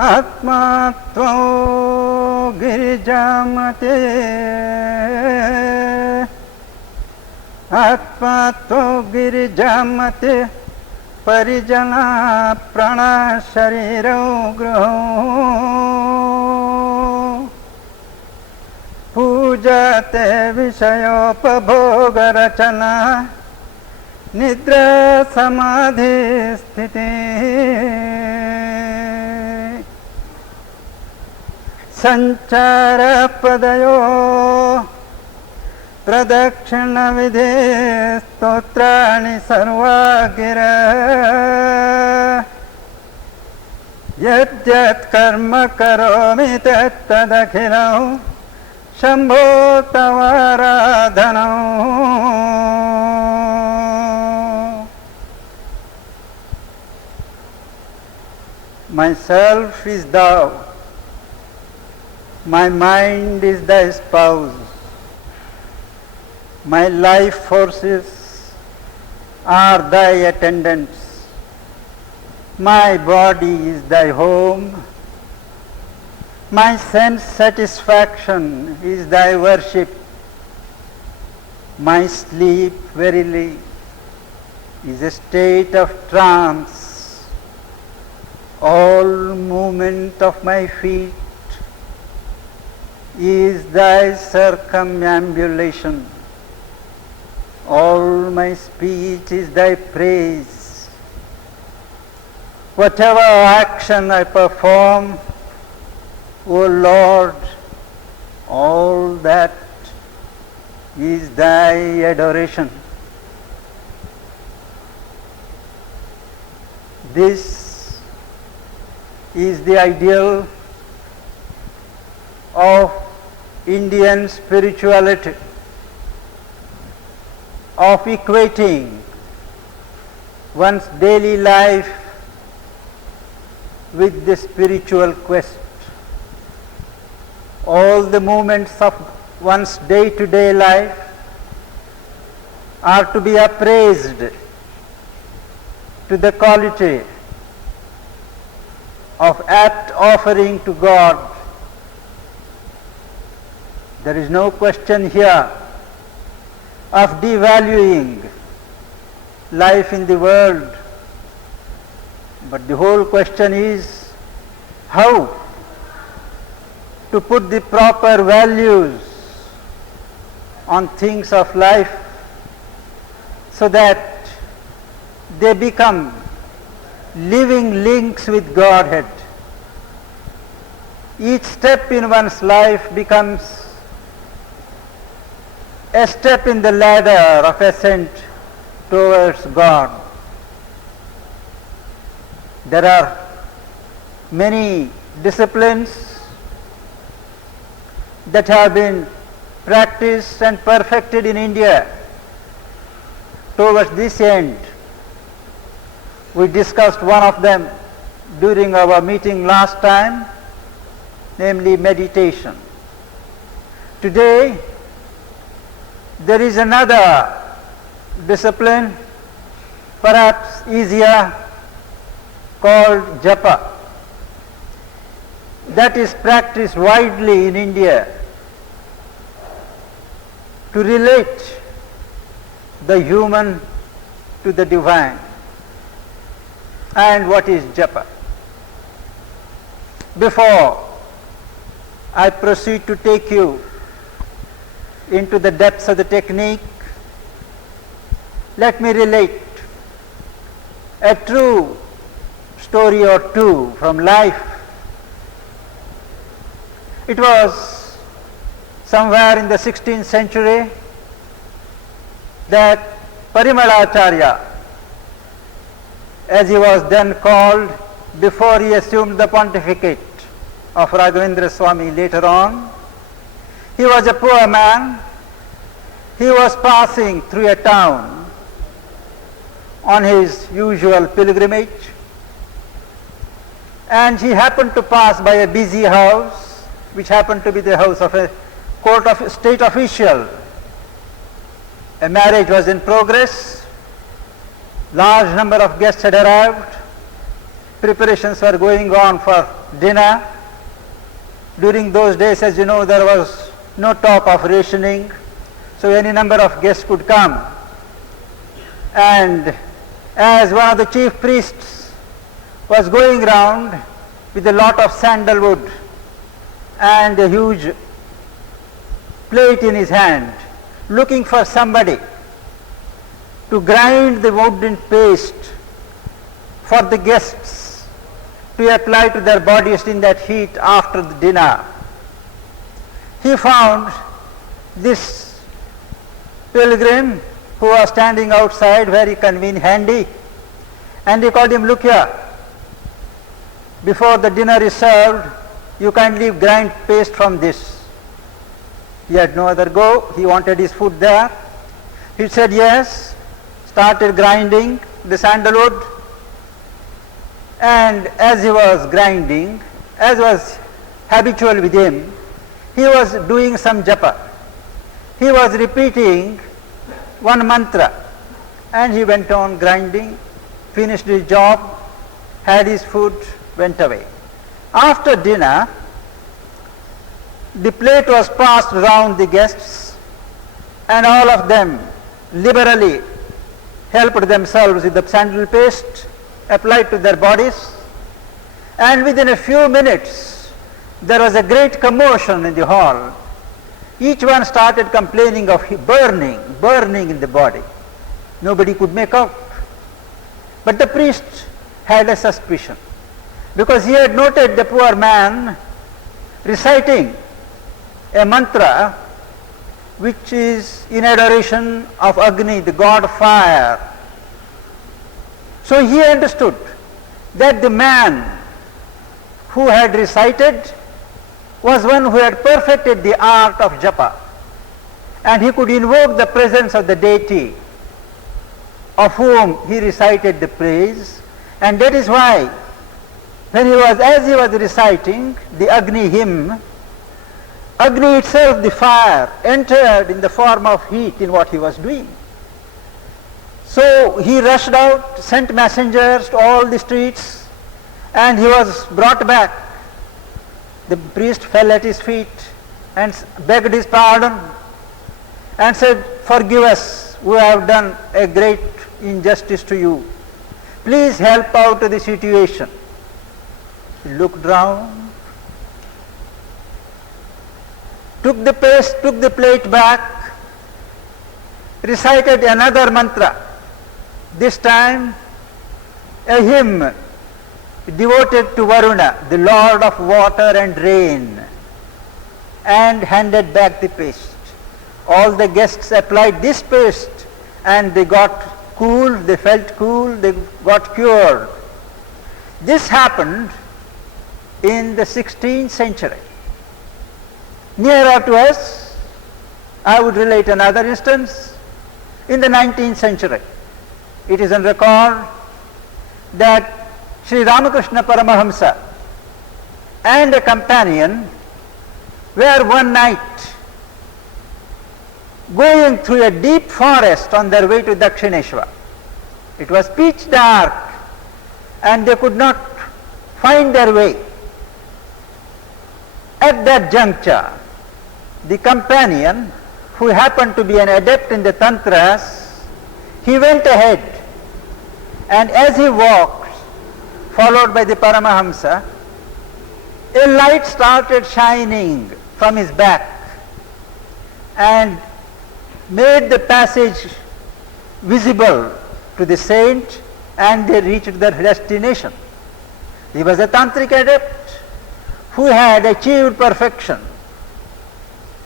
आत्मा त्वं गिरिजामते आत्मा त्वं गिरिजामते परिजना प्राण शरीरौ गृहो पूजते विषयोपभोग रचना निद्रा समाधि स्थिति संचार पदयो प्रदक्षिण विधे स्तोत्राणि सर्वा गिरा यद्यत् कर्म करोमि तत्तदखिलं Shambho तवाराधनम्. Myself is thou, my mind is thy spouse, my life forces are thy attendants, my body is thy home, my sense satisfaction is thy worship, my sleep verily is a state of trance, all movement of my feet is thy circumambulation, all my speech is thy praise, whatever action I perform, O Lord, all that is thy adoration. This is the ideal of Indian spirituality, of equating one's daily life with the spiritual quest. All the movements of one's day-to-day life are to be appraised to the quality of apt offering to God. There is no question here of devaluing life in the world, but the whole question is how to put the proper values on things of life so that they become living links with Godhead. Each step in one's life becomes a step in the ladder of ascent towards God. There are many disciplines that have been practiced and perfected in India towards this end. We discussed one of them during our meeting last time, namely meditation. Today, there is another discipline, perhaps easier, called Japa, that is practiced widely in India to relate the human to the divine. And what is Japa? Before I proceed to take you into the depths of the technique, let me relate a true story or two from life. It was somewhere in the 16th century that Parimalacharya, as he was then called before he assumed the pontificate of Raghavendra Swami later on, he was a poor man. He was passing through a town on his usual pilgrimage, and he happened to pass by a busy house, which happened to be the house of a court of state official. A marriage was in progress. Large number of guests had arrived, preparations were going on for dinner. During those days, as you know, there was no talk of rationing, so any number of guests could come. And as one of the chief priests was going round with a lot of sandalwood and a huge plate in his hand, looking for somebody to grind the wooden paste for the guests to apply to their bodies in that heat after the dinner, he found this pilgrim who was standing outside, very convenient, handy, and he called him, "Look here, before the dinner is served, you kindly grind paste from this." He had no other go, he wanted his food there. He said yes, started grinding the sandalwood, and as he was grinding, as was habitual with him, he was doing some japa. He was repeating one mantra, and he went on grinding, finished his job, had his food, went away. After dinner, the plate was passed round the guests, and all of them liberally helped themselves with the sandal paste applied to their bodies, and within a few minutes there was a great commotion in the hall. Each one started complaining of burning in the body. Nobody could make out. But the priest had a suspicion, because he had noted the poor man reciting a mantra which is in adoration of Agni, the god of fire. So he understood that the man who had recited was one who had perfected the art of japa, and he could invoke the presence of the deity of whom he recited the praise, and that is why as he was reciting the Agni hymn, Agni itself, the fire, entered in the form of heat in what he was doing. So he rushed out, sent messengers to all the streets, and he was brought back. The priest fell at his feet and begged his pardon and said, "Forgive us, we have done a great injustice to you. Please help out the situation." He looked round, took the paste, took the plate back, recited another mantra, this time a hymn devoted to Varuna, the Lord of water and rain, and handed back the paste. All the guests applied this paste and they got cool, they felt cool, they got cured. This happened in the 16th century. Nearer to us, I would relate another instance. In the 19th century, it is on record that Sri Ramakrishna Paramahamsa and a companion were one night going through a deep forest on their way to Dakshineshwar. It was pitch dark and they could not find their way. At that juncture, the companion, who happened to be an adept in the tantras, he went ahead, and as he walked, followed by the Paramahamsa, a light started shining from his back and made the passage visible to the saint, and they reached their destination. He was a tantric adept who had achieved perfection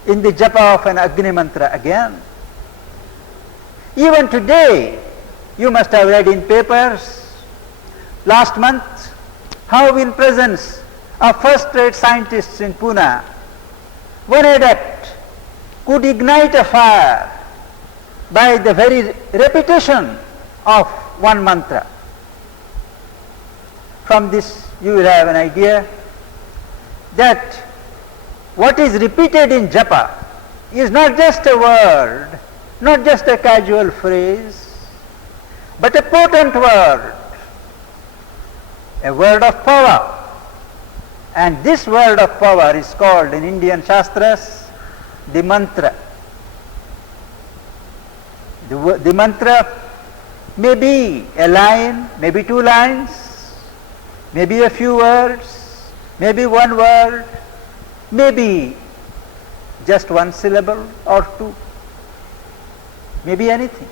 in the japa of an Agni mantra again. Even today, you must have read in papers last month how in presence of first-rate scientists in Pune, one adept could ignite a fire by the very repetition of one mantra. From this you will have an idea that what is repeated in japa is not just a word, not just a casual phrase, but a potent word a word of power. And this word of power is called in Indian Shastras the mantra. The mantra may be a line, maybe 2 lines, maybe a few words, maybe 1 word, maybe just 1 syllable or 2, maybe anything.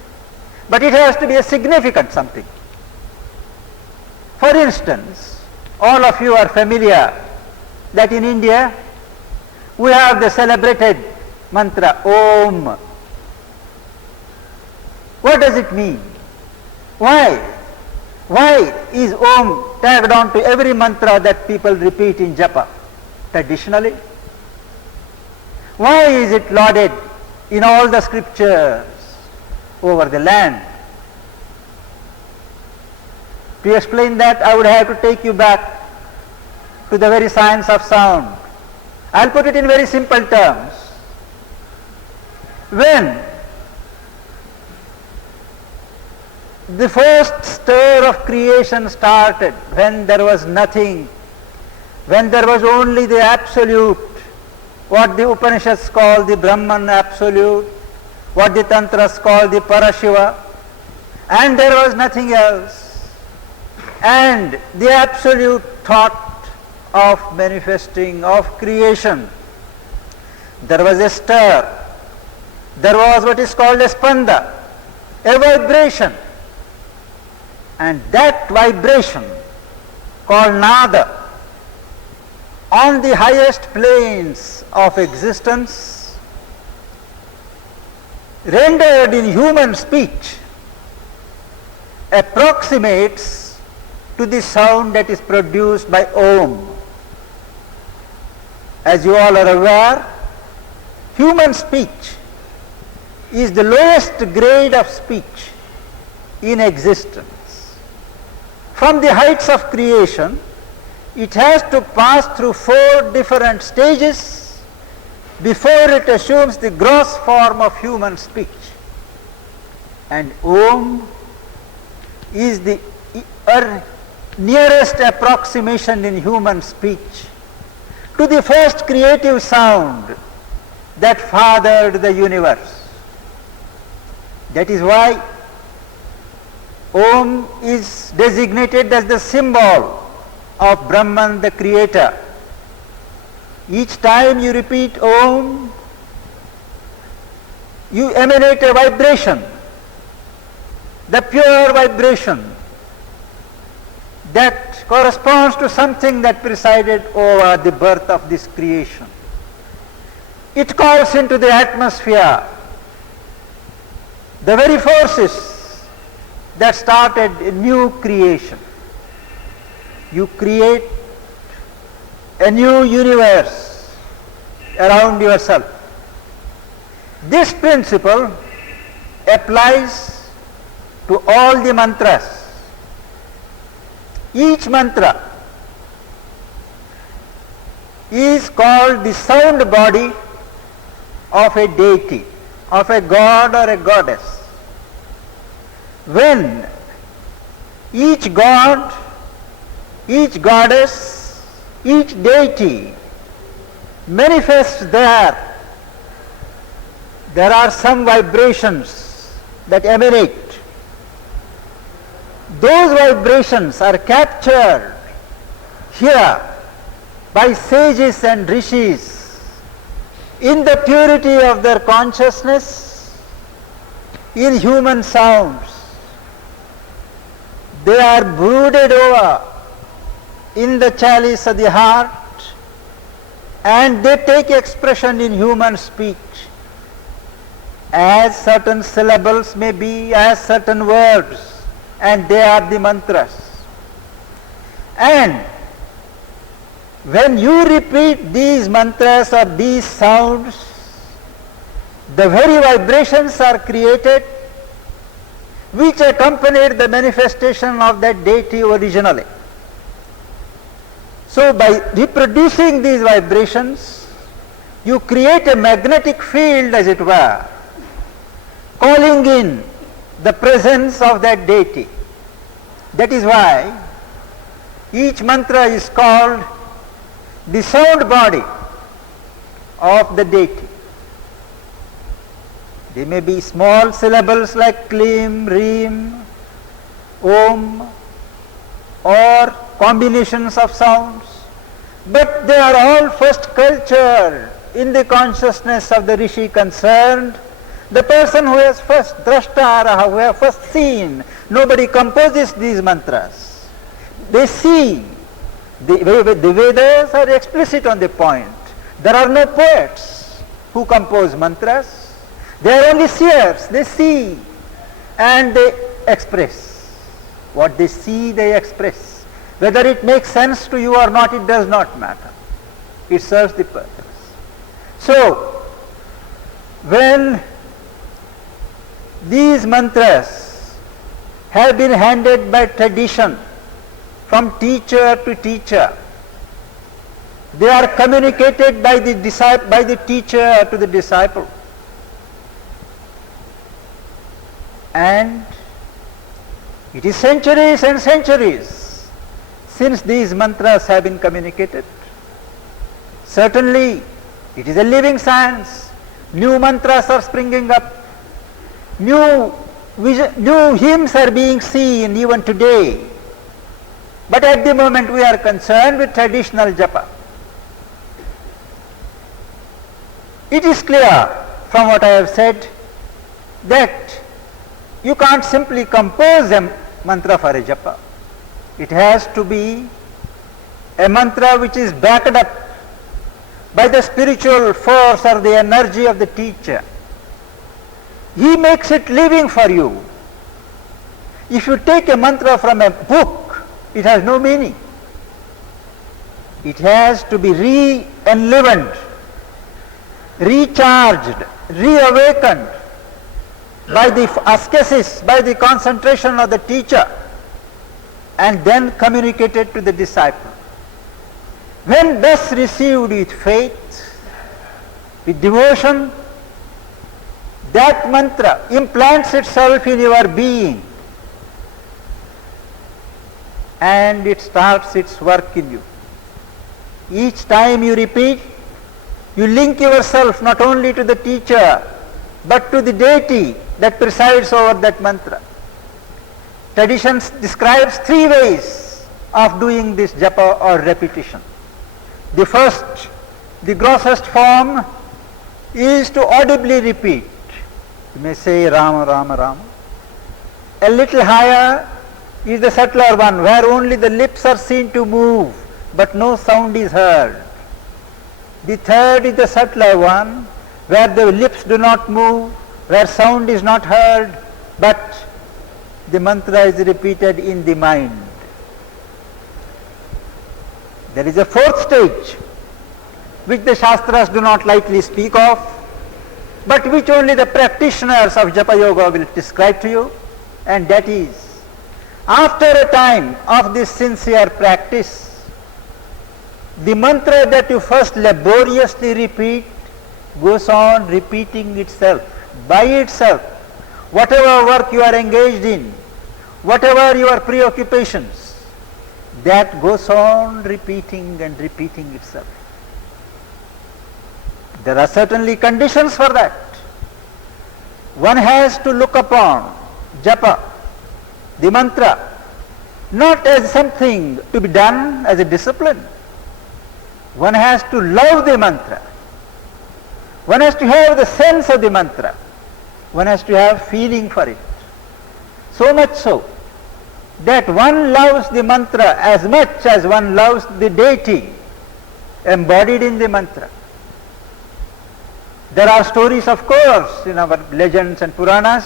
But it has to be a significant something. For instance, all of you are familiar that in India we have the celebrated mantra Om. What does it mean? Why? Why is Om tagged on to every mantra that people repeat in Japa traditionally? Why is it lauded in all the scriptures over the land? To explain that, I would have to take you back to the very science of sound. I'll put it in very simple terms. When the first stir of creation started, when there was nothing, when there was only the absolute, what the Upanishads call the Brahman absolute, what the Tantras call the Parashiva, and there was nothing else. And the absolute thought of manifesting, of creation. There was a stir. There was what is called a spanda, a vibration. And that vibration, called nada, on the highest planes of existence, rendered in human speech, approximates to the sound that is produced by Om. As you all are aware, human speech is the lowest grade of speech in existence. From the heights of creation, it has to pass through 4 different stages before it assumes the gross form of human speech. And Om is the nearest approximation in human speech to the first creative sound that fathered the universe. That is why Om is designated as the symbol of Brahman, the creator. Each time you repeat Om, you emanate a vibration, the pure vibration that corresponds to something that presided over the birth of this creation. It calls into the atmosphere the very forces that started a new creation. You create a new universe around yourself. This principle applies to all the mantras. Each mantra is called the sound body of a deity, of a god or a goddess. When each god, each goddess, each deity manifests there are some vibrations that emanate. Those vibrations are captured here by sages and rishis in the purity of their consciousness, in human sounds. They are brooded over in the chalice of the heart, and they take expression in human speech as certain syllables may be, as certain words, and they are the mantras. And when you repeat these mantras or these sounds, the very vibrations are created which accompanied the manifestation of that deity originally. So by reproducing these vibrations, you create a magnetic field, as it were, calling in the presence of that deity. That is why Each mantra is called the sound body of the deity. They may be small syllables like Klim, Reem, Om, or combinations of sounds, but they are all first cultured in the consciousness of the Rishi concerned, the person who has first drashta, who has first seen. Nobody composes these mantras. They see. The Vedas are explicit on the point. There are no poets who compose mantras. They are only seers. They see and they express. What they see, they express. Whether it makes sense to you or not, it does not matter. It serves the purpose. So, when these mantras have been handed by tradition from teacher to teacher, they are communicated by the teacher to the disciple. And it is centuries and centuries since these mantras have been communicated. Certainly, it is a living science. New mantras are springing up. New hymns are being seen even today. But at the moment we are concerned with traditional japa. It is clear from what I have said that you can't simply compose a mantra for a japa. It has to be a mantra which is backed up by the spiritual force or the energy of the teacher. He makes it living for you. If you take a mantra from a book, it has no meaning. It has to be re-enlivened, recharged, reawakened by the ascesis, by the concentration of the teacher, and then communicated to the disciple. When thus received with faith, with devotion, that mantra implants itself in your being and it starts its work in you. Each time you repeat, you link yourself not only to the teacher but to the deity that presides over that mantra. Tradition describes 3 ways of doing this japa or repetition. The first, the grossest form, is to audibly repeat. You may say Rama, Rama, Rama. A little higher is the subtler one, where only the lips are seen to move, but no sound is heard. The third is the subtler one, where the lips do not move, where sound is not heard, but the mantra is repeated in the mind. There is a 4th stage, which the Shastras do not lightly speak of, but which only the practitioners of Japa Yoga will describe to you, and that is, after a time of this sincere practice, the mantra that you first laboriously repeat goes on repeating itself, by itself. Whatever work you are engaged in, whatever your preoccupations, that goes on repeating and repeating itself. There are certainly conditions for that. One has to look upon japa, the mantra, not as something to be done as a discipline. One has to love the mantra. One has to have the sense of the mantra. One has to have feeling for it. So much so that one loves the mantra as much as one loves the deity embodied in the mantra. There are stories, of course, in our legends and Puranas,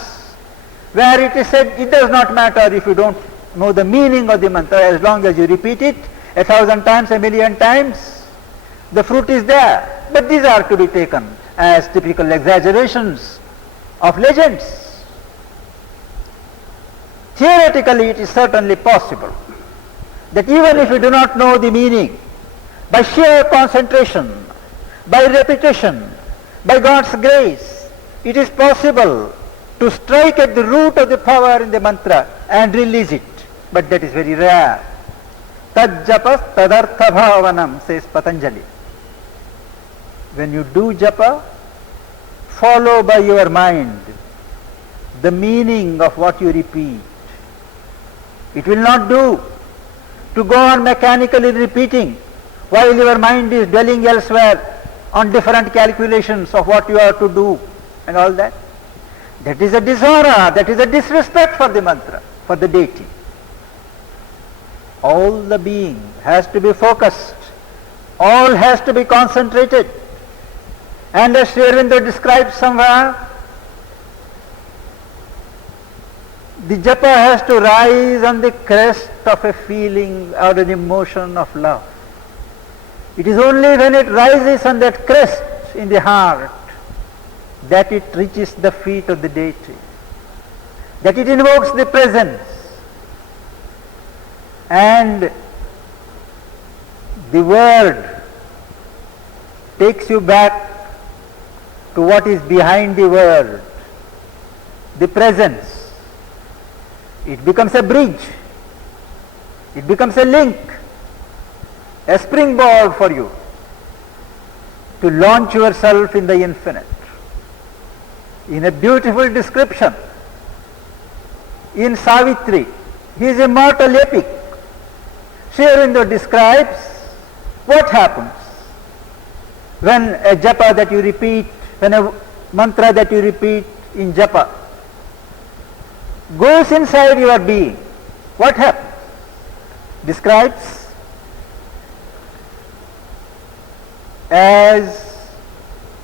where it is said it does not matter if you don't know the meaning of the mantra, as long as you repeat it 1,000 times, 1,000,000 times, the fruit is there. But these are to be taken as typical exaggerations of legends. Theoretically, it is certainly possible that even if you do not know the meaning, by sheer concentration, by repetition, by God's grace, it is possible to strike at the root of the power in the mantra and release it. But that is very rare. Tajjapas tadartha bhavanam, says Patanjali. When you do japa, follow by your mind the meaning of what you repeat. It will not do to go on mechanically repeating while your mind is dwelling elsewhere on different calculations of what you are to do and all that. That is a dishonor, that is a disrespect for the mantra, for the deity. All the being has to be focused, all has to be concentrated. And as Sri Aurobindo describes somewhere, the japa has to rise on the crest of a feeling or an emotion of love. It is only when it rises on that crest in the heart that it reaches the feet of the deity, that it invokes the presence, and the word takes you back to what is behind the word, the presence. It becomes a bridge, it becomes a link, a springboard for you to launch yourself in the infinite. In a beautiful description in Savitri, his immortal epic, Sri Aurobindo describes what happens when a japa that you repeat, when a mantra that you repeat in japa goes inside your being. What happens? Describes as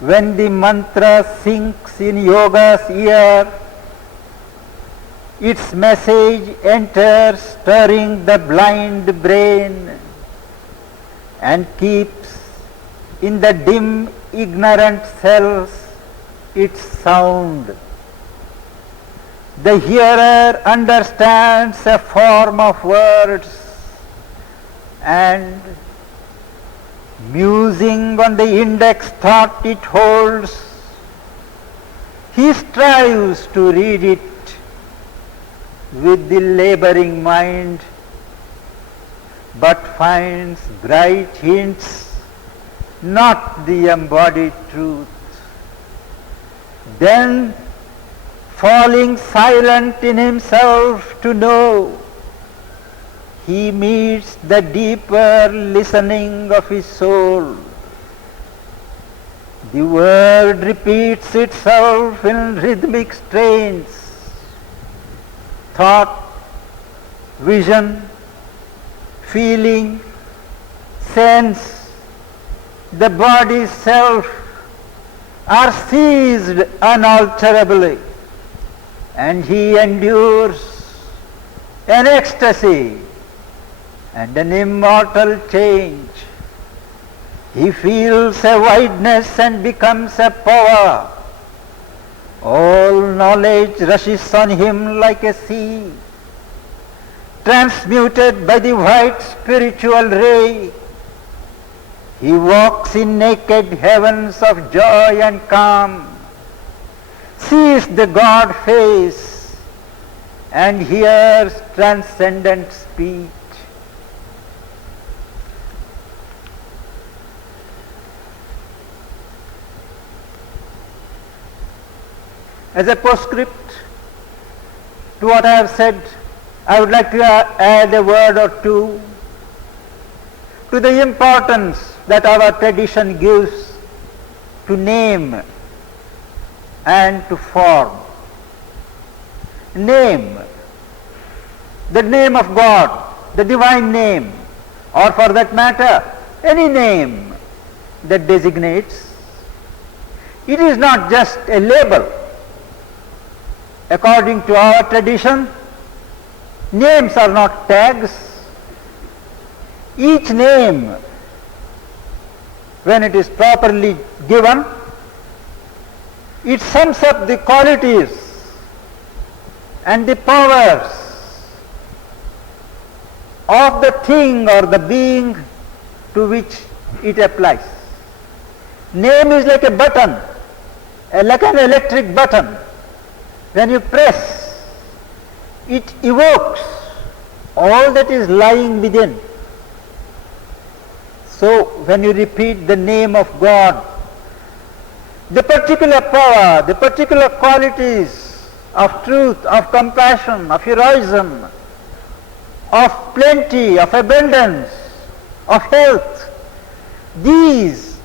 when the mantra sinks in yoga's ear, its message enters stirring the blind brain and keeps in the dim ignorant cells its sound. The hearer understands a form of words and, musing on the index thought it holds, he strives to read it with the laboring mind, but finds bright hints, not the embodied truth. Then, falling silent in himself to know, he meets the deeper listening of his soul. The word repeats itself in rhythmic strains. Thought, vision, feeling, sense, the body's self are seized unalterably, and he endures an ecstasy and an immortal change. He feels a wideness and becomes a power. All knowledge rushes on him like a sea, transmuted by the white spiritual ray. He walks in naked heavens of joy and calm, sees the God face, and hears transcendent speech. As a postscript to what I have said, I would like to add a word or two to the importance that our tradition gives to name and to form. Name, the name of God, the divine name, or for that matter, any name that designates. It is not just a label. According to our tradition, names are not tags. Each name, when it is properly given, it sums up the qualities and the powers of the thing or the being to which it applies. Name is like a button, like an electric button. When you press, it evokes all that is lying within. So when you repeat the name of God, the particular power, the particular qualities of truth, of compassion, of heroism, of plenty, of abundance, of health, these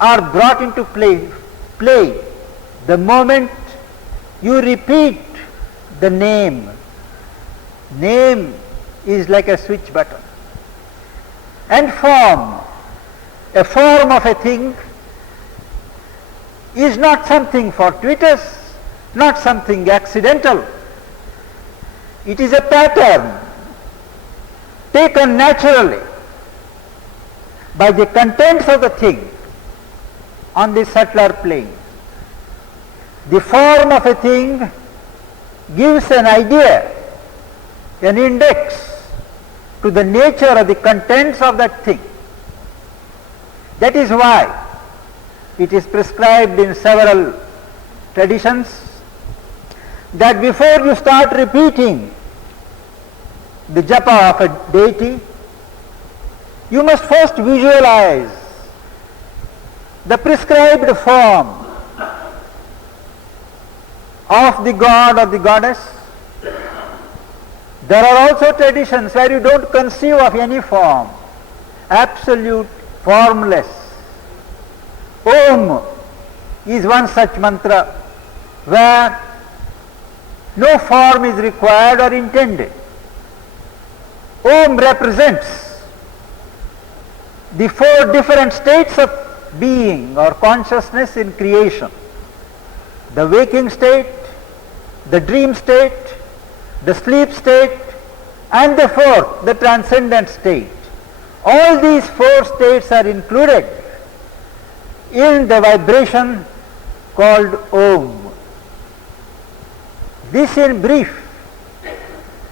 are brought into play the moment you repeat the name. Name is like a switch button. And form, a form of a thing, is not something fortuitous, not something accidental. It is a pattern taken naturally by the contents of the thing on the subtler plane. The form of a thing gives an idea, an index to the nature of the contents of that thing. That is why it is prescribed in several traditions that before you start repeating the japa of a deity, you must first visualize the prescribed form of the god or the goddess. There are also traditions where you don't conceive of any form, absolute, formless. Om is one such mantra where no form is required or intended. Om represents the four different states of being or consciousness in creation: the waking state, the dream state, the sleep state, and the fourth, the transcendent state. All these four states are included in the vibration called Om. This in brief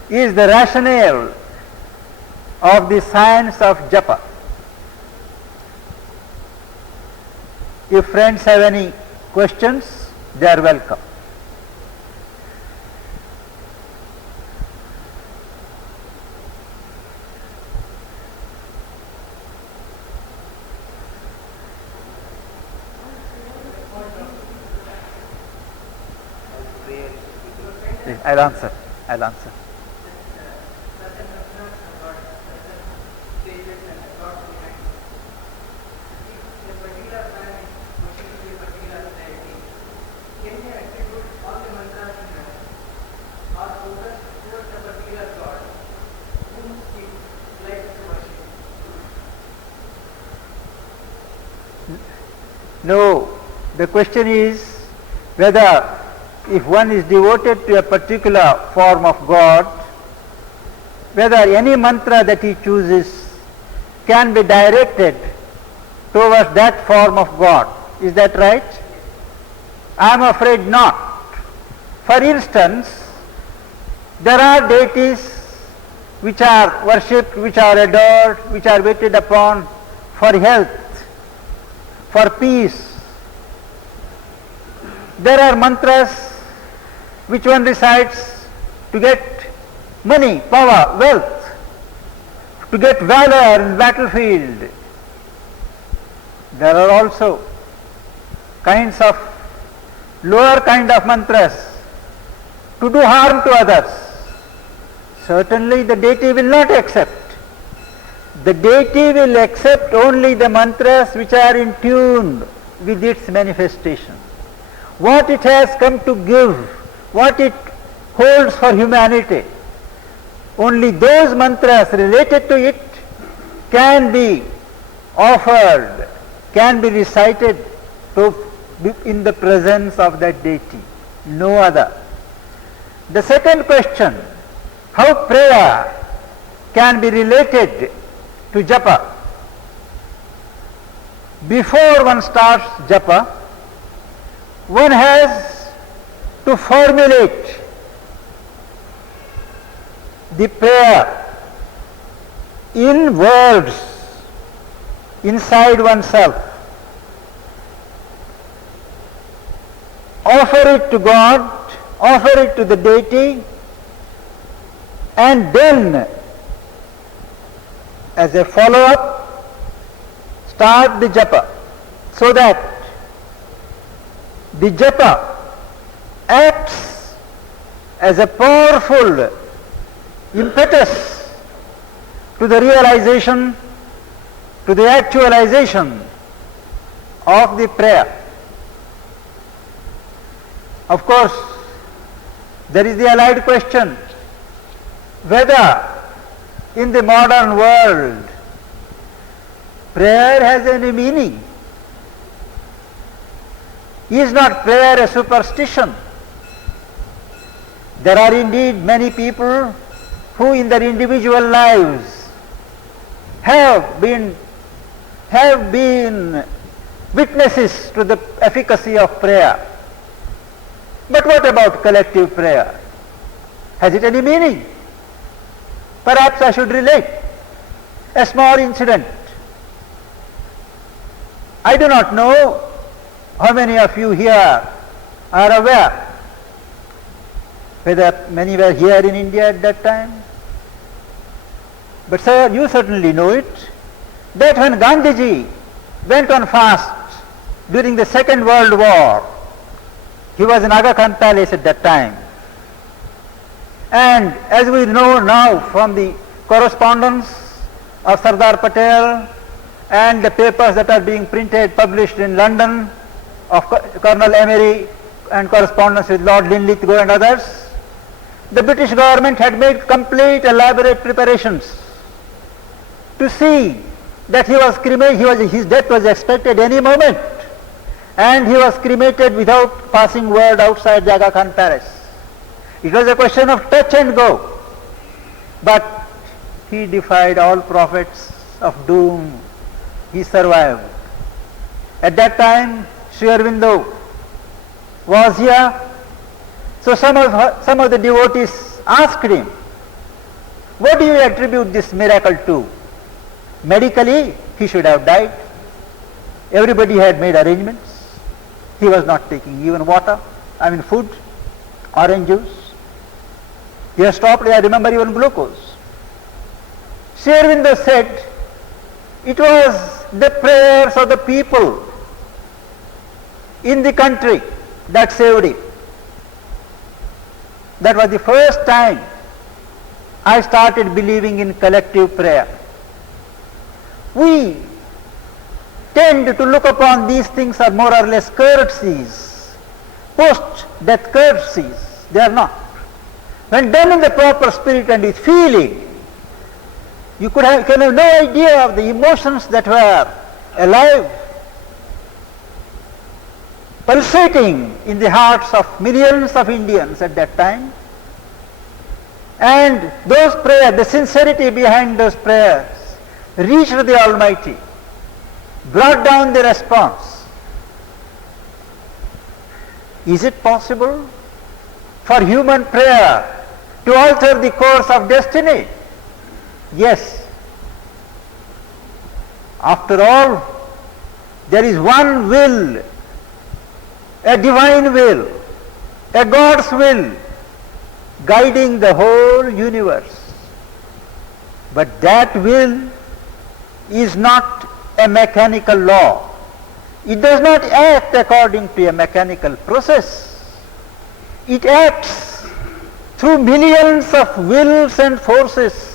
is the rationale of the science of Japa. If friends have any questions, they are welcome. I'll answer. No, the question is whether if one is devoted to a particular form of God, whether any mantra that he chooses can be directed towards that form of God. Is that right? I am afraid not. For instance, there are deities which are worshipped, which are adored, which are waited upon for health, for peace. There are mantras which one recites to get money, power, wealth, to get valor in battlefield. There are also kinds of lower kind of mantras to do harm to others. Certainly the deity will not accept. The deity will accept only the mantras which are in tune with its manifestation. What it has come to give, what it holds for humanity, only those mantras related to it can be offered, can be recited in the presence of that deity, no other. The second question, how prayer can be related to japa. Before one starts japa, one has to formulate the prayer in words inside oneself. Offer it to God, offer it to the deity, and then as a follow-up, start the japa, so that the japa acts as a powerful impetus to the realization, to the actualization of the prayer. Of course, there is the allied question whether in the modern world prayer has any meaning. Is not prayer a superstition? There are indeed many people who in their individual lives have been witnesses to the efficacy of prayer. But what about collective prayer? Has it any meaning? Perhaps I should relate a small incident. I do not know how many of you here are aware, whether many were here in India at that time. But sir, you certainly know it, that when Gandhiji went on fast during the Second World War, he was in Aga Khan Palace at that time. And as we know now from the correspondence of Sardar Patel and the papers that are being printed, published in London of Colonel Emery and correspondence with Lord Linlithgow and others, the British government had made complete elaborate preparations to see that he was cremated, his death was expected any moment, and he was cremated without passing word outside the Aga Khan Palace. It was a question of touch and go. But he defied all prophets of doom. He survived. At that time, Sri Aurobindo was here. So some of the devotees asked him, what do you attribute this miracle to? Medically, he should have died. Everybody had made arrangements. He was not taking even food, orange juice. He has stopped, I remember, even glucose. Sri Aurobindo said, it was the prayers of the people in the country that saved him. That was the first time I started believing in collective prayer. We tend to look upon these things as more or less courtesies, post-death courtesies. They are not. When done in the proper spirit and with feeling, you can have no idea of the emotions that were alive, pulsating in the hearts of millions of Indians at that time. And those prayers, the sincerity behind those prayers, reached the Almighty, brought down the response. Is it possible for human prayer to alter the course of destiny? Yes. After all, there is one will, a divine will, a God's will, guiding the whole universe. But that will is not a mechanical law. It does not act according to a mechanical process. It acts through millions of wills and forces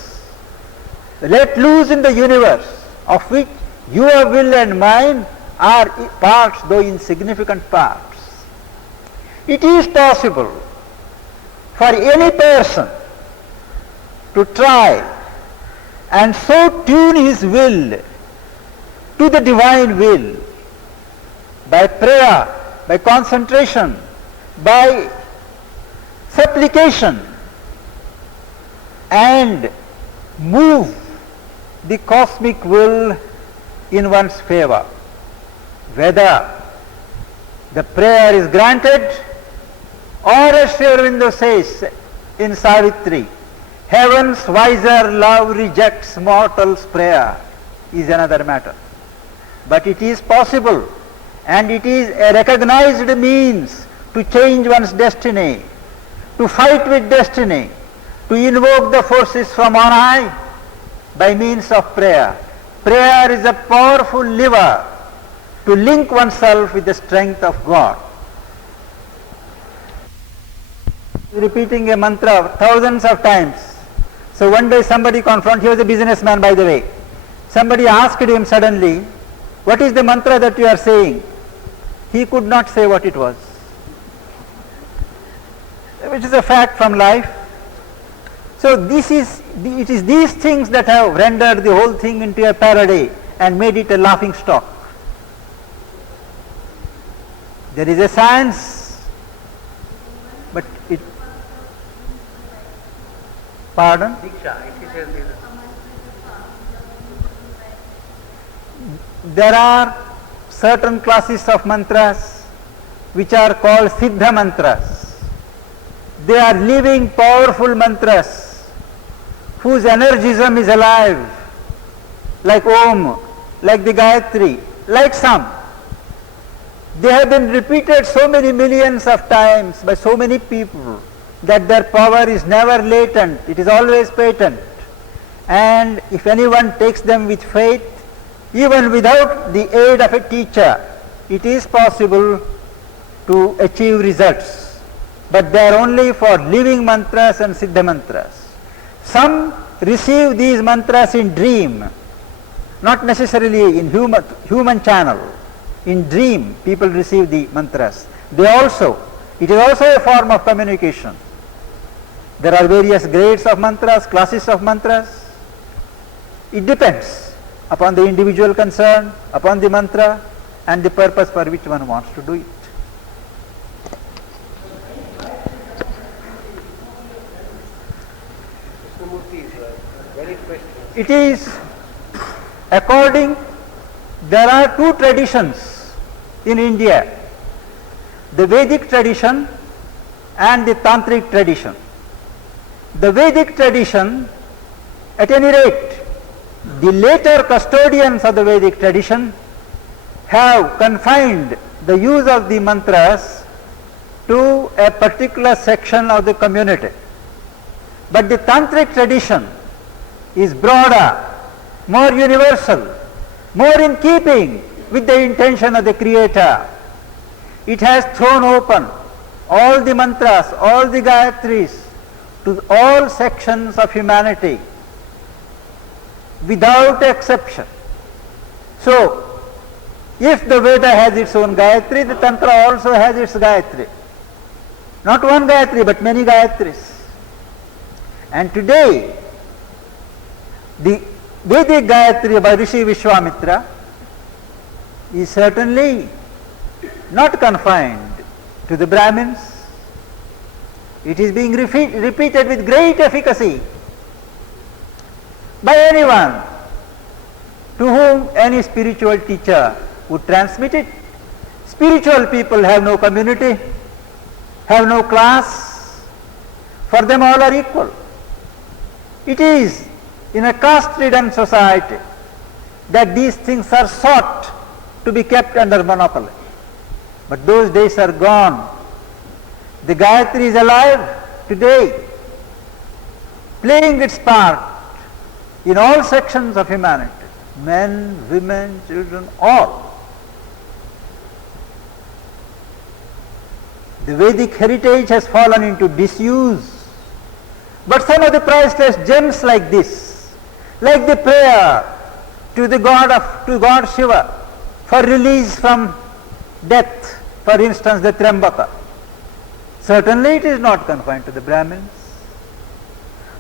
let loose in the universe, of which your will and mine are parts, though insignificant parts. It is possible for any person to try and so tune his will to the divine will by prayer, by concentration, by supplication, and move the cosmic will in one's favor. Whether the prayer is granted, or as Sri Aurobindo says in Savitri, heaven's wiser love rejects mortal's prayer, is another matter. But it is possible, and it is a recognized means to change one's destiny, to fight with destiny, to invoke the forces from on high by means of prayer. Prayer is a powerful lever to link oneself with the strength of God. Repeating a mantra thousands of times. So one day somebody confronted, he was a businessman by the way. Somebody asked him suddenly, what is the mantra that you are saying? He could not say what it was. Which is a fact from life. So it is these things that have rendered the whole thing into a parody and made it a laughing stock. There is a science, but it... Pardon? There are certain classes of mantras which are called Siddha mantras. They are living, powerful mantras whose energism is alive, like Om, like the Gayatri, like some. They have been repeated so many millions of times by so many people that their power is never latent, it is always patent. And if anyone takes them with faith, even without the aid of a teacher, it is possible to achieve results. But they are only for living mantras and Siddha mantras. Some receive these mantras in dream, not necessarily in human channel. In dream, people receive the mantras. It is also a form of communication. There are various grades of mantras, classes of mantras. It depends upon the individual concerned, upon the mantra, and the purpose for which one wants to do it. It is there are two traditions in India, the Vedic tradition and the Tantric tradition. The Vedic tradition, at any rate, the later custodians of the Vedic tradition have confined the use of the mantras to a particular section of the community. But the Tantric tradition is broader, more universal, more in keeping with the intention of the Creator. It has thrown open all the mantras, all the Gayatris to all sections of humanity without exception. So, if the Veda has its own Gayatri, the Tantra also has its Gayatri. Not one Gayatri, but many Gayatris. And today, the Vedic Gayatri by Rishi Vishwamitra is certainly not confined to the Brahmins. It is being repeated with great efficacy by anyone to whom any spiritual teacher would transmit it. Spiritual people have no community, have no class. For them all are equal. It is in a caste-ridden society that these things are sought to be kept under monopoly. But those days are gone. The Gayatri is alive today, playing its part in all sections of humanity, men, women, children, all. The Vedic heritage has fallen into disuse. But some of the priceless gems like this, like the prayer to God Shiva for release from death, for instance the Triambaka, certainly it is not confined to the Brahmins.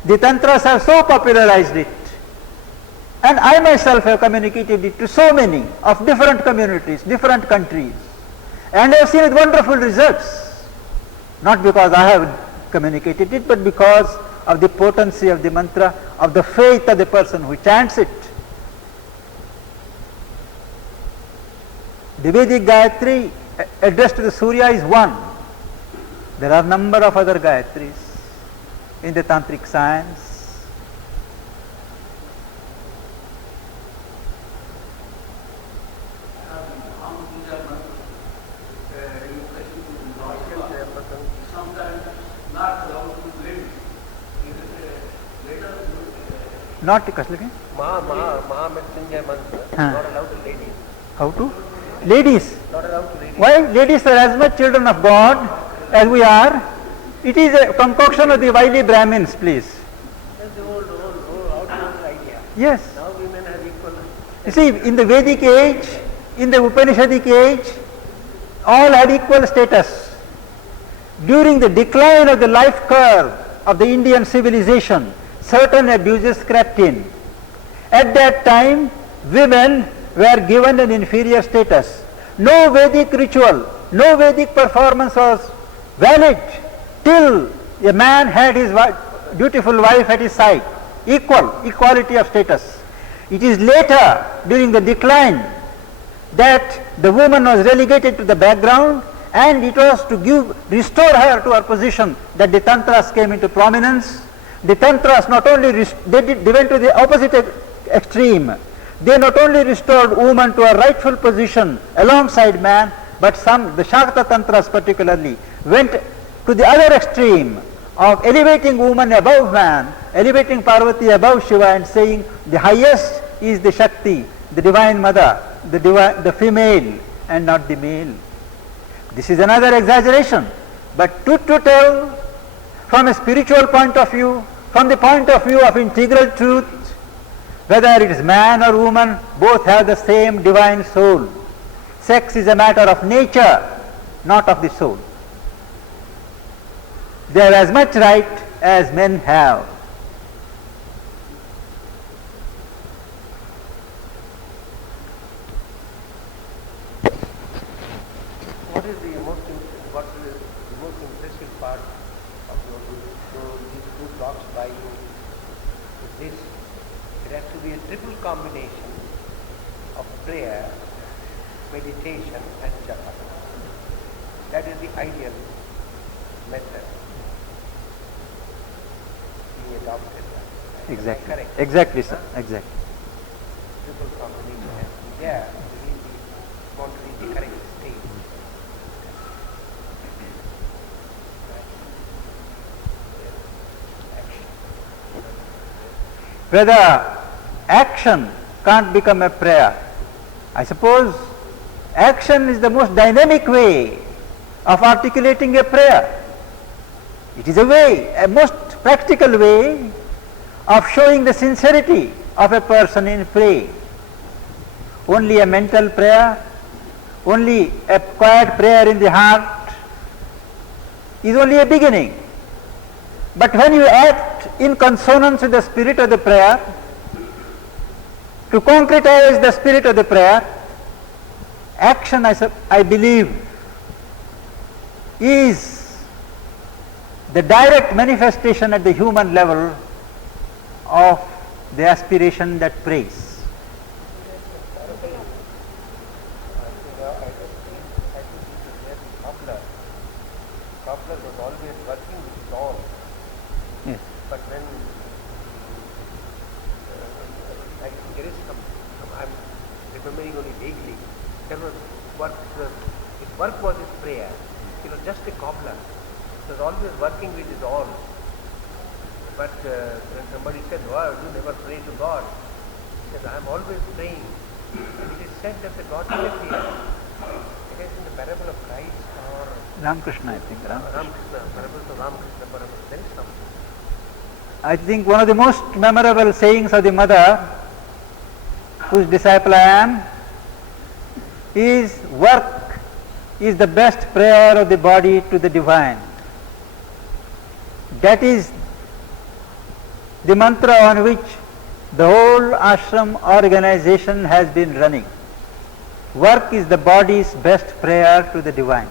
The Tantras have so popularized it, and I myself have communicated it to so many of different communities, different countries, and I have seen it wonderful results, not because I have communicated it, but because of the potency of the mantra, of the faith of the person who chants it. The Vedic Gayatri addressed to the Surya is one. There are a number of other Gayatris in the Tantric science. Not Kashlaki? Maha Mrityunjay mantra, not allowed to ladies. How to? Ladies. Not allowed to ladies. Why? Ladies are as much children of God as we are. It is a concoction of the wily Brahmins, please. That's the old outdated idea. Yes. Now women have equal. You see, in the Vedic age, in the Upanishadic age, all had equal status. During the decline of the life curve of the Indian civilization, certain abuses crept in. At that time, women were given an inferior status. No Vedic ritual, no Vedic performance was valid till a man had his beautiful wife at his side. Equality of status. It is later, during the decline, that the woman was relegated to the background, and it was to restore her to her position that the Tantras came into prominence. The Tantras not only, they went to the opposite extreme. They not only restored woman to her rightful position alongside man, but the Shakta Tantras particularly, went to the other extreme of elevating woman above man, elevating Parvati above Shiva, and saying the highest is the Shakti, the Divine Mother, the female, and not the male. This is another exaggeration, but truth to tell, from a spiritual point of view, from the point of view of integral truth, whether it is man or woman, both have the same divine soul. Sex is a matter of nature, not of the soul. They have as much right as men have. What is the most impressive part of these two talks by you? Is this? It has to be a triple combination of prayer, meditation, and japa. That is the ideal method being adopted. Exactly. Correct. Exactly, sir. Exactly. Triple combination has to be there to want to reach the correct state. Whether action can't become a prayer. I suppose action is the most dynamic way of articulating a prayer. It is a most practical way of showing the sincerity of a person in prayer. Only a mental prayer, only a quiet prayer in the heart is only a beginning. But when you act in consonance with the spirit of the prayer, to concretize the spirit of the prayer, action, I believe, is the direct manifestation at the human level of the aspiration that prays. Cobbler was always working with his own. Yes. But when I think there is some I'm remembering only vaguely, there was his work was his prayer. He was just a cobbler. He was always working with his own. But when somebody said, "Wow, you never pray to God," he said, "I am always praying." And it is said that the God will appear. It is in the parable of Christ or Ramakrishna, I think. Ramakrishna, parables of Ramakrishna, parables. There is something. I think one of the most memorable sayings of the mother, whose disciple I am, is work is the best prayer of the body to the divine. That is the mantra on which the whole ashram organization has been running. Work is the body's best prayer to the divine.